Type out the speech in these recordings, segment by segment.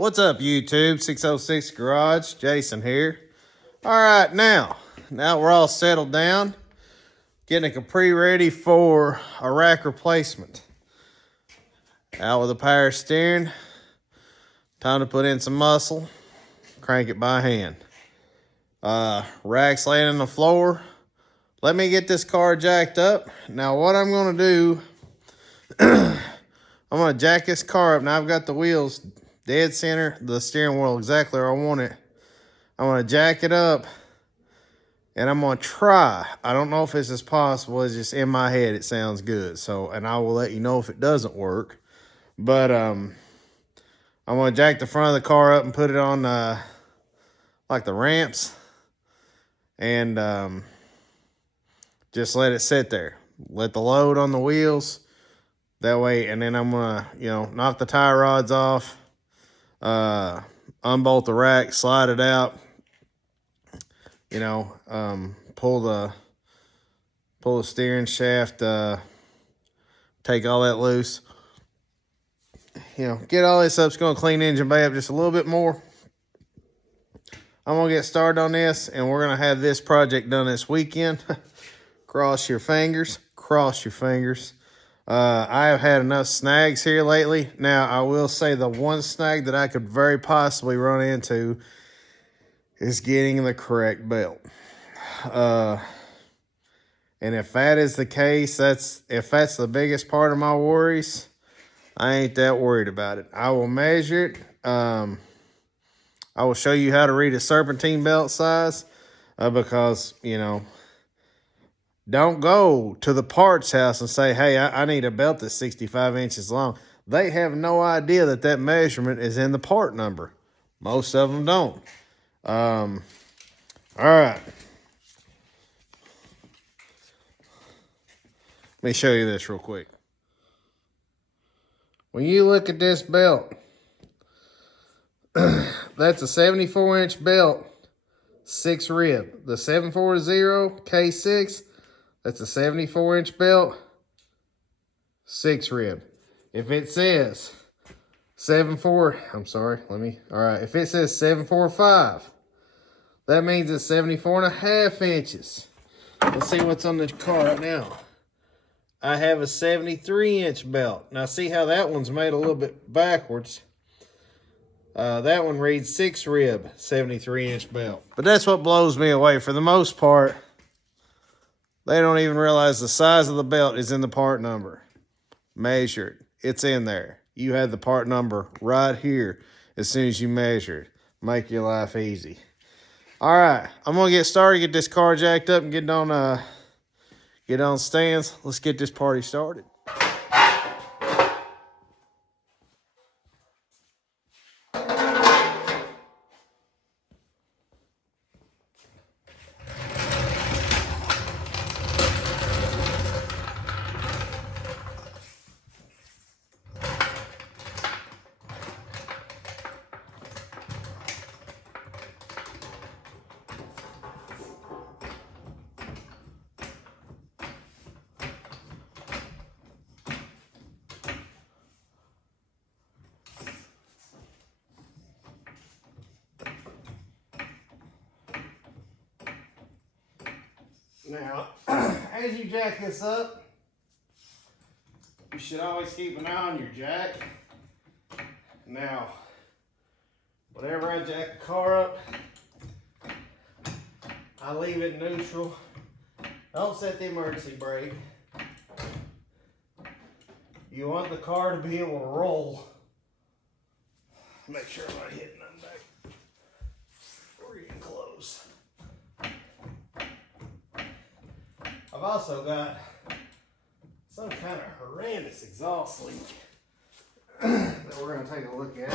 What's up, YouTube? 606 Garage, Jason here. All right, now we're all settled down, getting a Capri ready for a rack replacement. Out with a power steering, time to put in some muscle, crank it by hand. Rack's laying on the floor. Let me get this car jacked up. Now what I'm gonna do, I'm gonna jack this car up. Now I've got the wheels dead center, the steering wheel exactly where I want it. I'm gonna jack it up and I'm gonna try. I don't know if this is possible, it's just in my head, it sounds good. So, and I will let you know if it doesn't work. But I'm gonna jack the front of the car up and put it on like the ramps and just let it sit there. Let the load on the wheels that way, and then I'm gonna, knock the tie rods off, unbolt the rack, slide it out, pull the steering shaft, take all that loose, get all this up. It's gonna clean engine bay up just a little bit more. I'm gonna get started on this, and we're gonna have this project done this weekend. Cross your fingers. I have had enough snags here lately. Now, I will say the one snag that I could very possibly run into is getting the correct belt. And if that is the case, if that's the biggest part of my worries, I ain't that worried about it. I will measure it. I will show you how to read a serpentine belt size because, don't go to the parts house and say, hey, I need a belt that's 65 inches long. They have no idea that measurement is in the part number. Most of them don't. All right. Let me show you this real quick. When you look at this belt, that's a 74-inch belt, 6 rib. The 740 K6, that's a 74-inch belt, 6 rib. If it says all right, if it says 745, that means it's 74.5 inches. Let's see what's on this car right now. I have a 73-inch belt. Now see how that one's made a little bit backwards. That one reads 6 rib, 73-inch belt. But that's what blows me away. For the most part, they don't even realize the size of the belt is in the part number. Measure it. It's in there. You have the part number right here as soon as you measure it. Make your life easy. All right, I'm going to get started, get this car jacked up, and get on stands. Let's get this party started. Now, as you jack this up, you should always keep an eye on your jack. Now, whenever I jack the car up, I leave it neutral. Don't set the emergency brake. You want the car to be able to roll. Make sure I'm not hitting them back. We're getting close. I've also got some kind of horrendous exhaust leak that we're going to take a look at.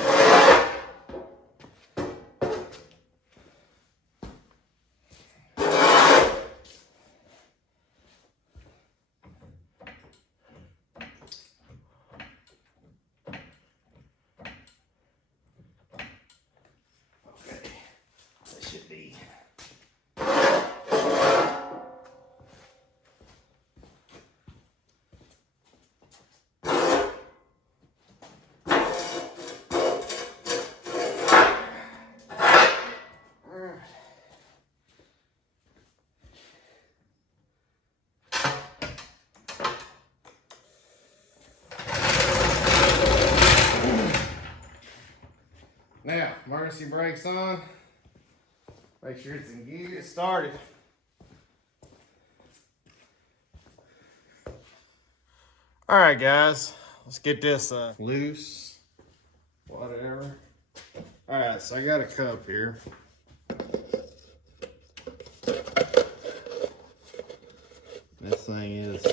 Okay, that should be. emergency brakes on. Make sure it's in gear. Get started. All right, guys. Let's get this loose. Whatever. All right, so I got a cup here. This thing is,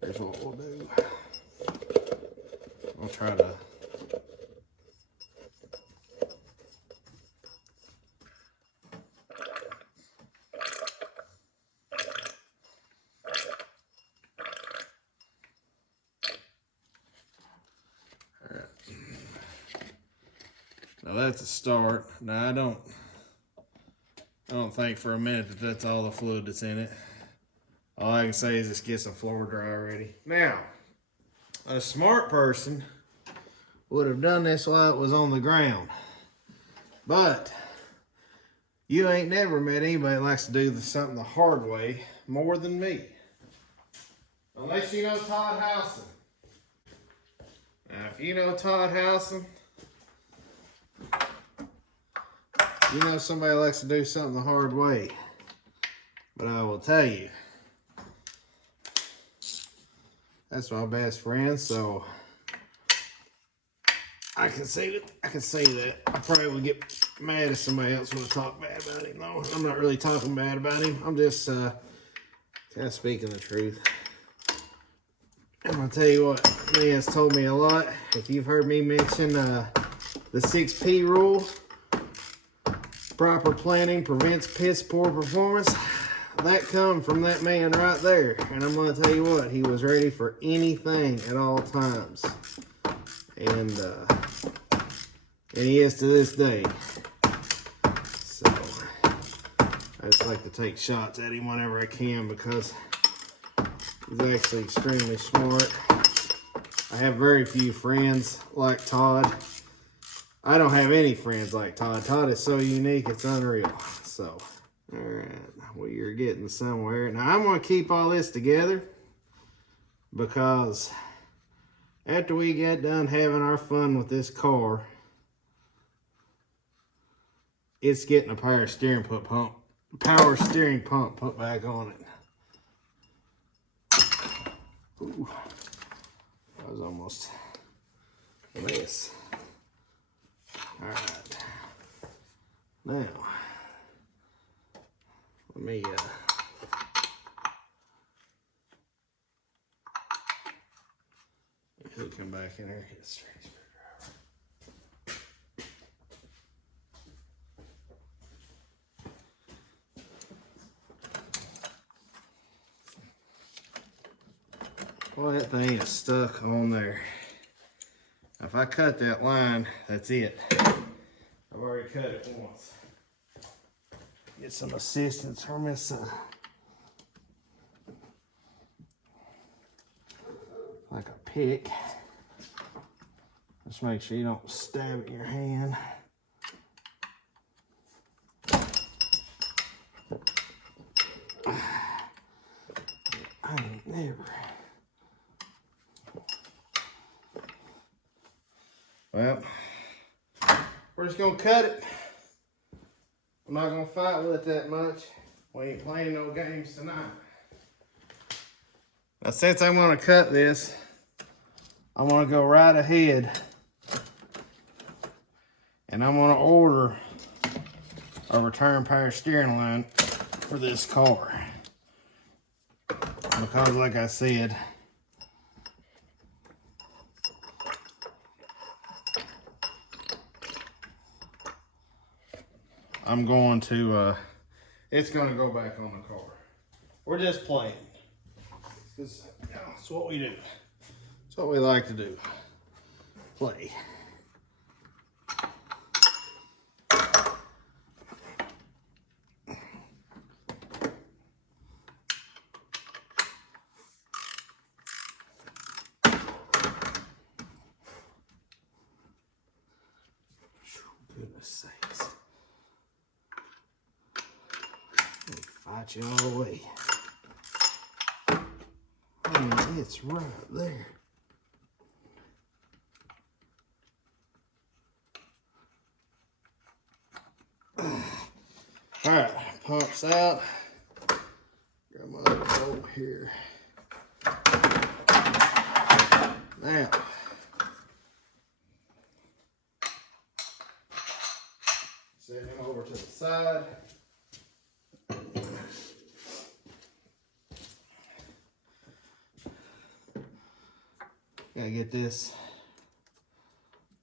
here's what we'll do. I'll try to now that's a start. Now I don't think for a minute that that's all the fluid that's in it. All I can say is just get some floor dry ready. Now, a smart person would have done this while it was on the ground. But you ain't never met anybody that likes to do something the hard way more than me. Unless you know Todd Howson. Now, if you know Todd Howson, you know somebody likes to do something the hard way. But I will tell you, that's my best friend, so I can say that. I probably would get mad if somebody else would have talked bad about him. No, I'm not really talking bad about him. I'm just kind of speaking the truth. I'm gonna tell you what, he has told me a lot. If you've heard me mention the 6P rule, proper planning prevents piss poor performance. That come from that man right there. And I'm gonna tell you what, he was ready for anything at all times. And he is to this day. So I just like to take shots at him whenever I can because he's actually extremely smart. I have very few friends like Todd. I don't have any friends like Todd. Todd is so unique, it's unreal. So, all right, well, you're getting somewhere. Now, I'm going to keep all this together because after we get done having our fun with this car, it's getting a power steering pump put back on it. Ooh, that was almost a mess. All right, now let me hook him back in there. Get a straight screwdriver. Well, that thing is stuck on there. If I cut that line, that's it. I've already cut it once. Get some assistance from this like a pick. Just make sure you don't stab it in your hand. I ain't never. Well, we're just gonna cut it. I'm not gonna fight with it that much. We ain't playing no games tonight. Now, since I'm gonna cut this, I'm gonna go right ahead and I'm gonna order a return power steering line for this car. Because like I said, I'm going to, it's going to go back on the car. We're just playing. That's what we do. That's what we like to do. Play. Goodness sakes. I'll fight you all the way. I mean, it's right there. All right, pumps out. Grab my other bolt here. Now, set him over to the side. Gotta get this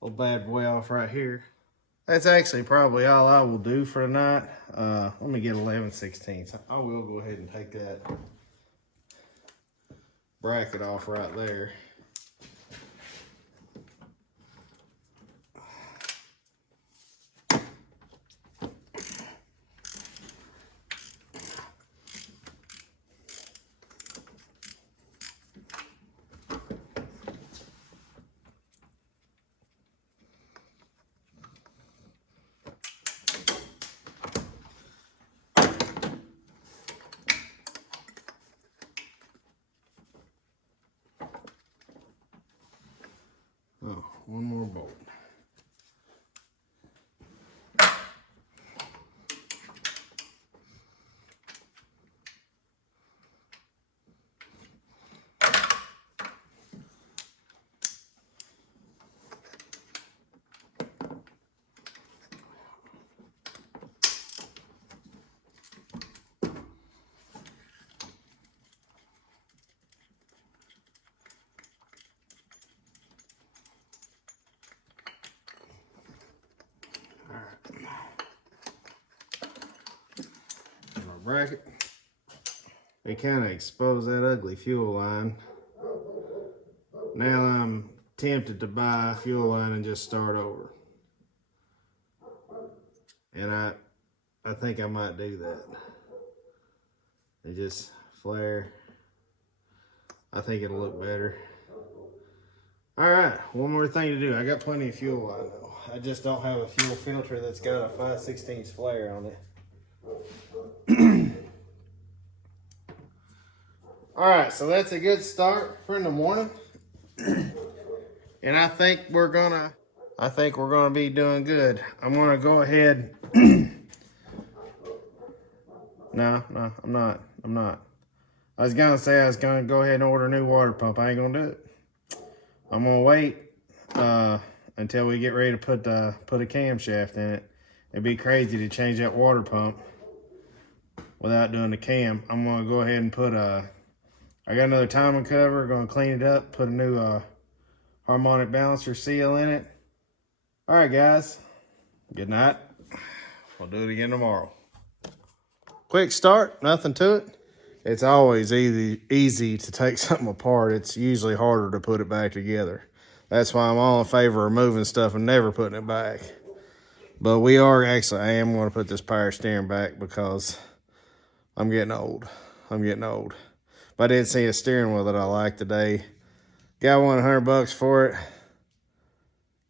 little bad boy off right here. That's actually probably all I will do for tonight. Let me get 11/16. I will go ahead and take that bracket off right there. Oh, one more bolt. Bracket. They kind of expose that ugly fuel line. Now I'm tempted to buy a fuel line and just start over. And I think I might do that. They just flare. I think it'll look better. All right, one more thing to do. I got plenty of fuel line though. I just don't have a fuel filter that's got a 5/16 flare on it. All right, so that's a good start for in the morning. And I think we're gonna be doing good. I'm gonna go ahead. No, I'm not. I was gonna say I was gonna go ahead and order a new water pump. I ain't gonna do it. I'm gonna wait until we get ready to put a camshaft in it. It'd be crazy to change that water pump without doing the cam. I'm gonna go ahead and put I got another timing cover, gonna clean it up, put a new harmonic balancer seal in it. All right, guys, good night. We'll do it again tomorrow. Quick start, nothing to it. It's always easy to take something apart. It's usually harder to put it back together. That's why I'm all in favor of moving stuff and never putting it back. But I am going to put this power steering back because I'm getting old. But I did see a steering wheel that I like today. Got one $100 for it.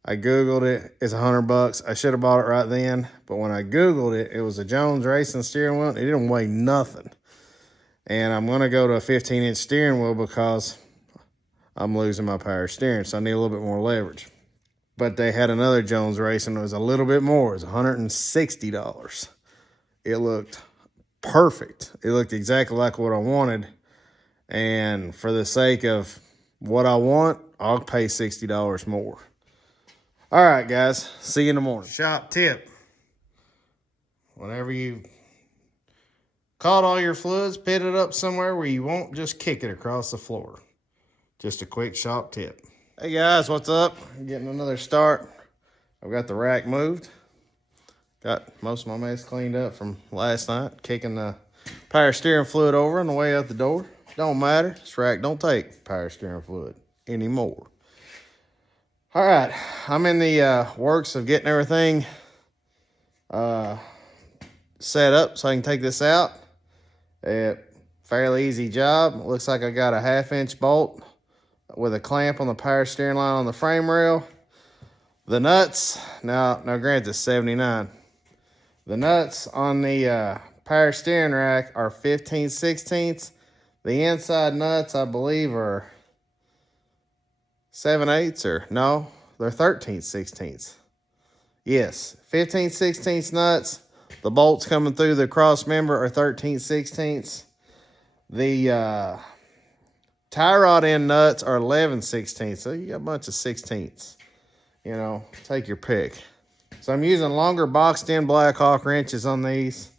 I Googled it. It's $100. I should have bought it right then. But when I Googled it, it was a Jones Racing steering wheel. It didn't weigh nothing. And I'm going to go to a 15-inch steering wheel because I'm losing my power steering. So I need a little bit more leverage. But they had another Jones Racing. It was a little bit more. It was $160. It looked perfect. It looked exactly like what I wanted. And for the sake of what I want, I'll pay $60 more. All right, guys. See you in the morning. Shop tip. Whenever you caught all your fluids, pit it up somewhere where you won't just kick it across the floor. Just a quick shop tip. Hey, guys. What's up? I'm getting another start. I've got the rack moved. Got most of my mess cleaned up from last night. Kicking the power steering fluid over on the way out the door. Don't matter. This rack don't take power steering fluid anymore. All right. I'm in the works of getting everything set up so I can take this out. Fairly easy job. Looks like I got a 1/2-inch bolt with a clamp on the power steering line on the frame rail. The nuts, now granted it's 79. The nuts on the power steering rack are 15/16. The inside nuts, I believe, are 7/8 or no, they're 13/16. Yes, 15/16 nuts The bolts coming through the cross member are 13/16. The tie rod end nuts are 11/16. So you got a bunch of 16ths. You know, take your pick. So I'm using longer boxed in Blackhawk wrenches on these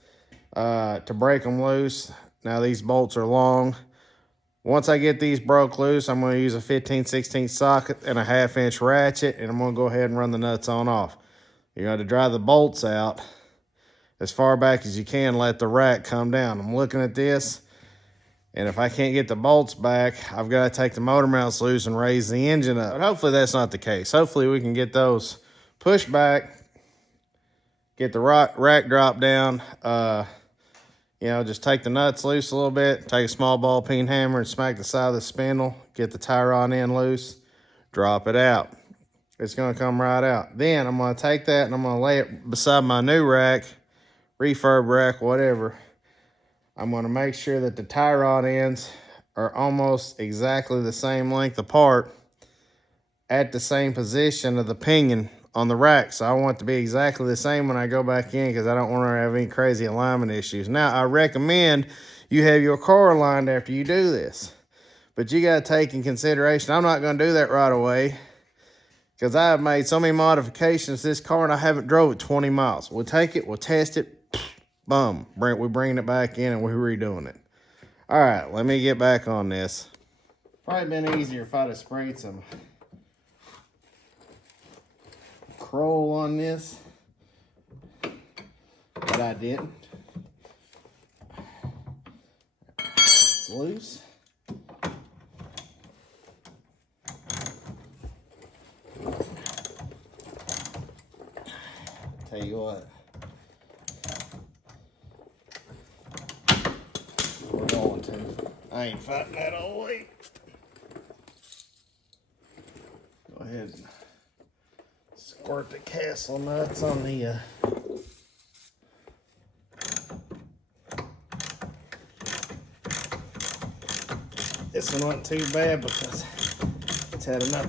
to break them loose. Now these bolts are long. Once I get these broke loose, I'm going to use a 15/16 socket and a 1/2 inch ratchet, and I'm going to go ahead and run the nuts on off. You're going to dry the bolts out as far back as you can, let the rack come down. I'm looking at this, and if I can't get the bolts back, I've got to take the motor mounts loose and raise the engine up. But hopefully that's not the case. Hopefully we can get those pushed back, get the rack drop down. You know, just take the nuts loose a little bit, take a small ball peen hammer and smack the side of the spindle, get the tie rod end loose, drop it out. It's going to come right out. Then I'm going to take that and I'm going to lay it beside my new rack, refurb rack, whatever. I'm going to make sure that the tie rod ends are almost exactly the same length apart at the same position of the pinion on the rack. So I want it to be exactly the same when I go back in because I don't want to have any crazy alignment issues. Now, I recommend you have your car aligned after you do this. But you got to take in consideration, I'm not going to do that right away because I have made so many modifications to this car and I haven't drove it 20 miles. We'll take it, we'll test it, boom. We're bringing it back in and we're redoing it. All right, let me get back on this. Probably been easier if I'd have sprayed some Kroll on this, but I didn't. It's loose. Tell you what, we're going to. I ain't fighting that all the way. Go ahead and squirt the castle nuts on the this one wasn't too bad because it's had enough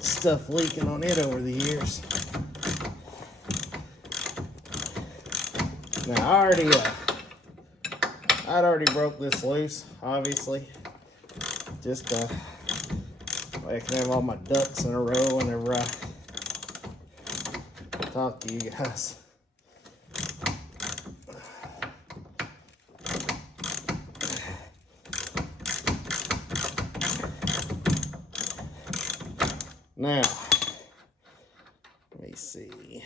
stuff leaking on it over the years. Now I'd already broke this loose, obviously, just so I can have all my ducks in a row whenever I talk to you guys. Now, let me see.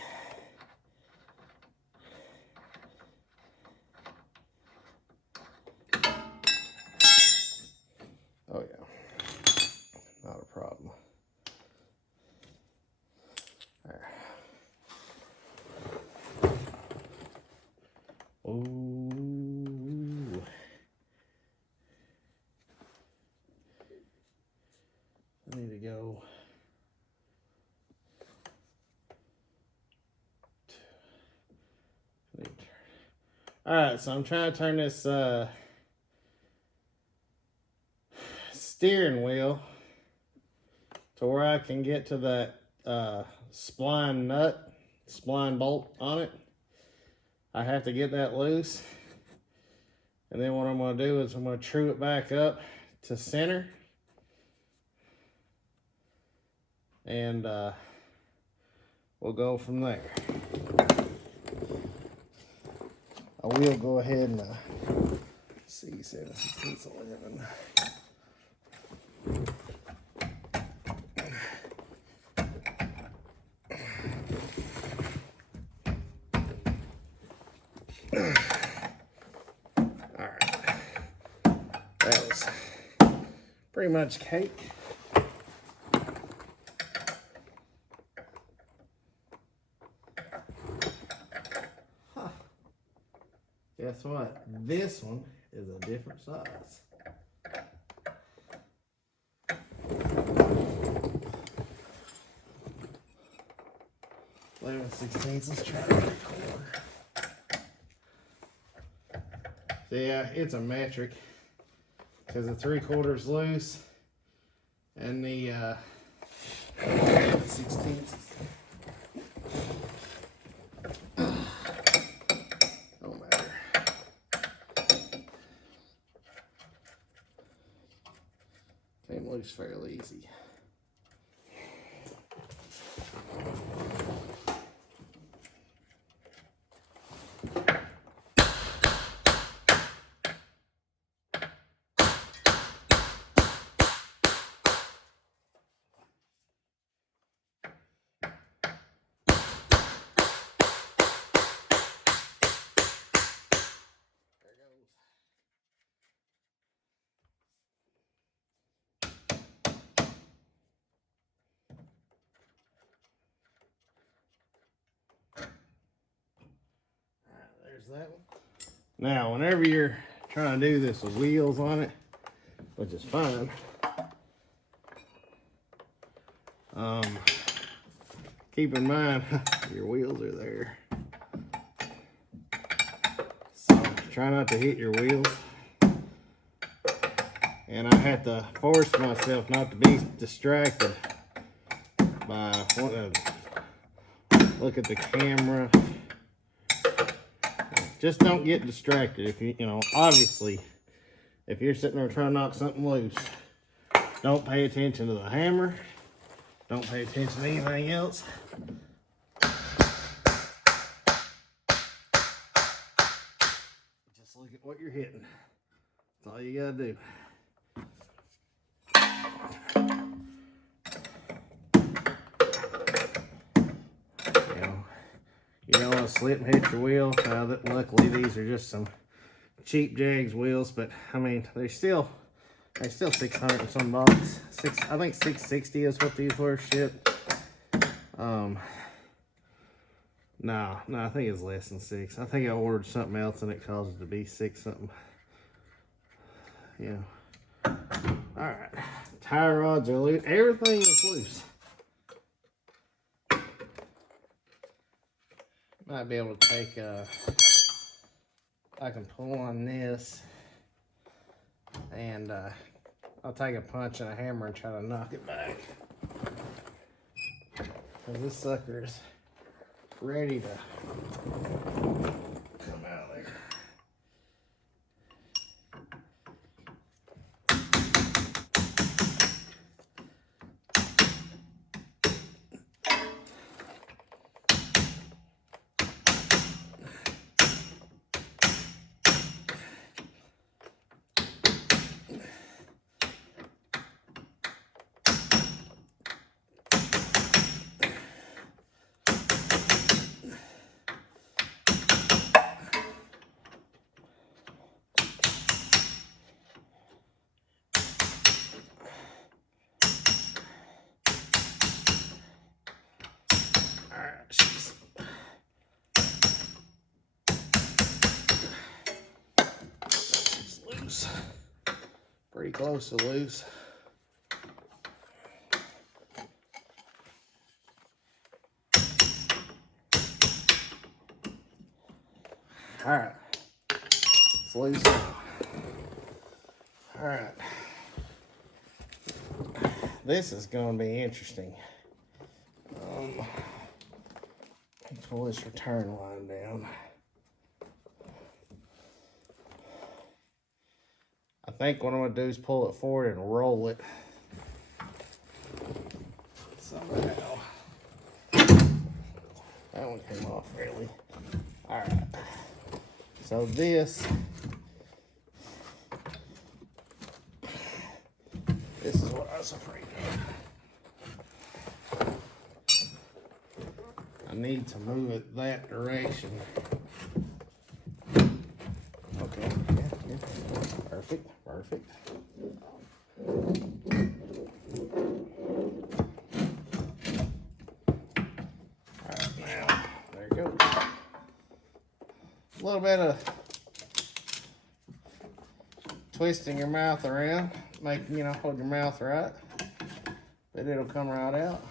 Oh yeah, not a problem. There. Ooh. I need to go. All right, so I'm trying to turn this steering wheel to where I can get to that spline bolt on it. I have to get that loose. And then what I'm going to do is I'm going to true it back up to center. And we'll go from there. I will go ahead and see 7, 16, 11. Alright. That was pretty much cake. Guess what? This one is a different size. Let's try to record. So yeah, it's a metric because the 3/4 loose and the 16. loose fairly easy. There's that one. Now, whenever you're trying to do this with wheels on it, which is fine, keep in mind your wheels are there. So try not to hit your wheels. And I have to force myself not to be distracted by wanting to look at the camera. Just don't get distracted. If you know, obviously, if you're sitting there trying to knock something loose, don't pay attention to the hammer. Don't pay attention to anything else. Just look at what you're hitting. That's all you gotta do. You don't want to slip and hit your wheel. Luckily, these are just some cheap Jags wheels, but I mean, they're still 600 and some bucks. I think 660 is what these were shipped. No, I think it's less than 6. I think I ordered something else and it caused it to be 6 something. Yeah. All right. Tie rods are loose. Everything is loose. Might be able to take I can pull on this and I'll take a punch and a hammer and try to knock it back. Cause this sucker is ready to come out of there. She's loose. Pretty close to loose. All right, it's loose now. All right, this is going to be interesting. Pull this return line down. I think what I'm going to do is pull it forward and roll it somehow. That one came off fairly. All right. So this is what I was afraid of. I need to move it that direction. Okay, yeah. Perfect. Alright, now, there you go. A little bit of twisting your mouth around, making, hold your mouth right, but it'll come right out.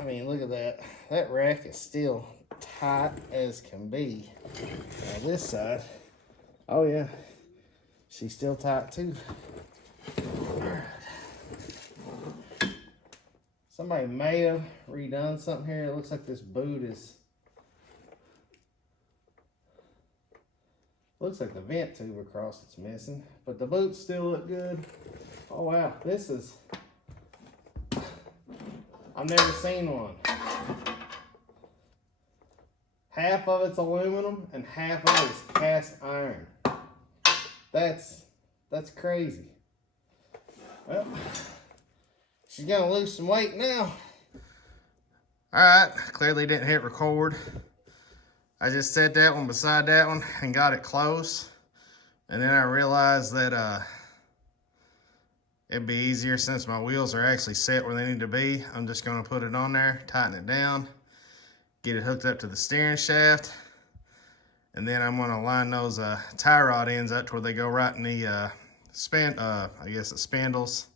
I mean, look at that. That rack is still tight as can be. Now this side, oh yeah, she's still tight too. Somebody may have redone something here. It looks like this boot is Looks like the vent tube across it's missing, but the boots still look good. Oh wow, this is, I've never seen one. Half of it's aluminum and half of it is cast iron. That's crazy. Well, she's gonna lose some weight now. All right, clearly didn't hit record. I just set that one beside that one and got it close. And then I realized that it'd be easier since my wheels are actually set where they need to be. I'm just gonna put it on there, tighten it down, get it hooked up to the steering shaft. And then I'm gonna line those tie rod ends up to where they go right in the I guess the spindles,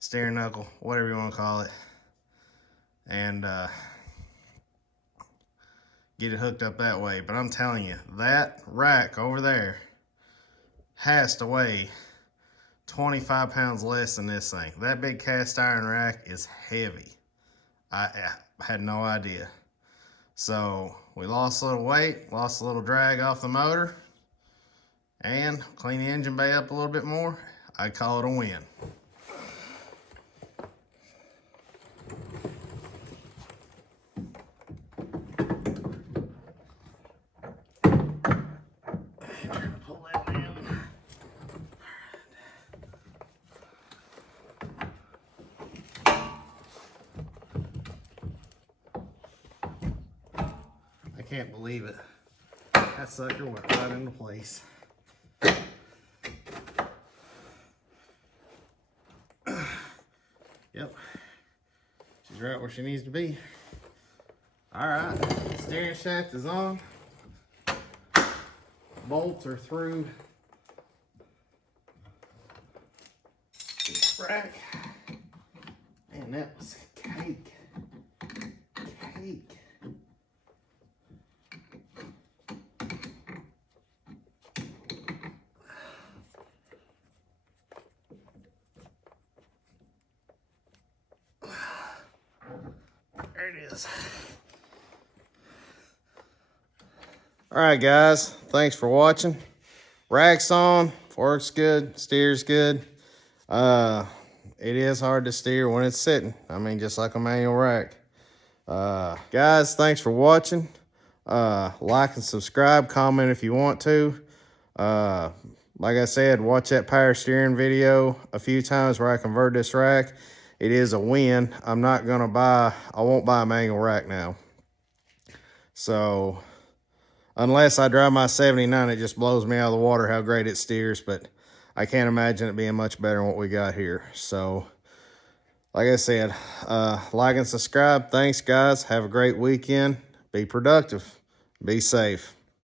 steering knuckle, whatever you wanna call it. And get it hooked up that way. But I'm telling you, that rack over there has to weigh 25 pounds less than this thing. That big cast iron rack is heavy. I had no idea. So we lost a little weight, lost a little drag off the motor, and clean the engine bay up a little bit more. I'd call it a win. Pull that down. I can't believe it. That sucker went right into place. Yep. She's right where she needs to be. All right, steering shaft is on. Bolts are through this rack. Man, that was cake. Cake. There it is. All right, guys, thanks for watching. Rack's on, works good, steers good. It is hard to steer when it's sitting. I mean, just like a manual rack. Guys, thanks for watching. Like and subscribe, comment if you want to. Like I said, watch that power steering video a few times where I convert this rack. It is a win. I won't buy a manual rack now. So, unless I drive my 79, it just blows me out of the water how great it steers, but I can't imagine it being much better than what we got here. So, like I said, like and subscribe. Thanks, guys. Have a great weekend. Be productive. Be safe.